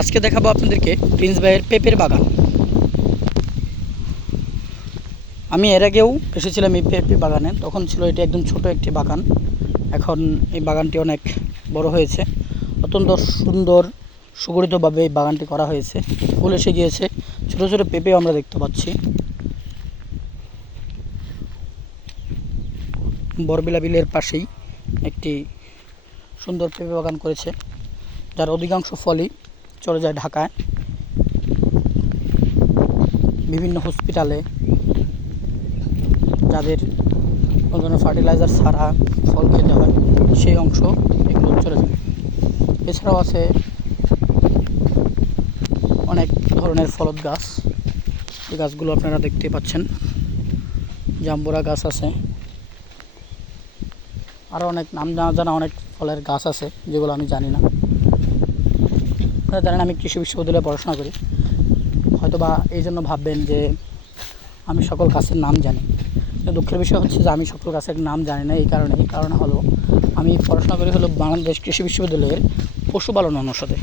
আজকে দেখাবো আপনাদেরকে প্রিন্স ভাইয়ের পেঁপের বাগান। আমি এর আগেও এসেছিলাম এই পেঁপে বাগানে, তখন ছিল এটি একদম ছোট একটি বাগান। এখন এই বাগানটি অনেক বড় হয়েছে, অত্যন্ত সুন্দর সুগঠিতভাবে এই বাগানটি করা হয়েছে। ফুল এসে গিয়েছে, ছোটো ছোটো পেঁপেও আমরা দেখতে পাচ্ছি। বরবিলা বিলের পাশেই একটি সুন্দর পেঁপে বাগান করেছে, যার অধিকাংশ ফলই চলে যায় ঢাকায়। বিভিন্ন হসপিটালে যাদের কোনো ফার্টিলাইজার ছাড়া ফল খেতে হয়, সেই অংশ এগুলো চলে যায়। এছাড়াও আছে অনেক ধরনের ফলদ গাছ, এই গাছগুলো আপনারা দেখতে পাচ্ছেন। জাম্বুরা গাছ আছে, আরও অনেক নাম না জানা অনেক ফলের গাছ আছে যেগুলো আমি জানি না। আপনারা জানেন আমি কৃষি বিশ্ববিদ্যালয়ে পড়াশোনা করি, হয়তো বা এই জন্য ভাববেন যে আমি সকল গাছের নাম জানি। দুঃখের বিষয় হচ্ছে যে আমি সকল গাছের নাম জানি না। এই কারণ হলো আমি পড়াশোনা করি হলো বাংলাদেশ কৃষি বিশ্ববিদ্যালয়ের পশুপালন অনুষদে।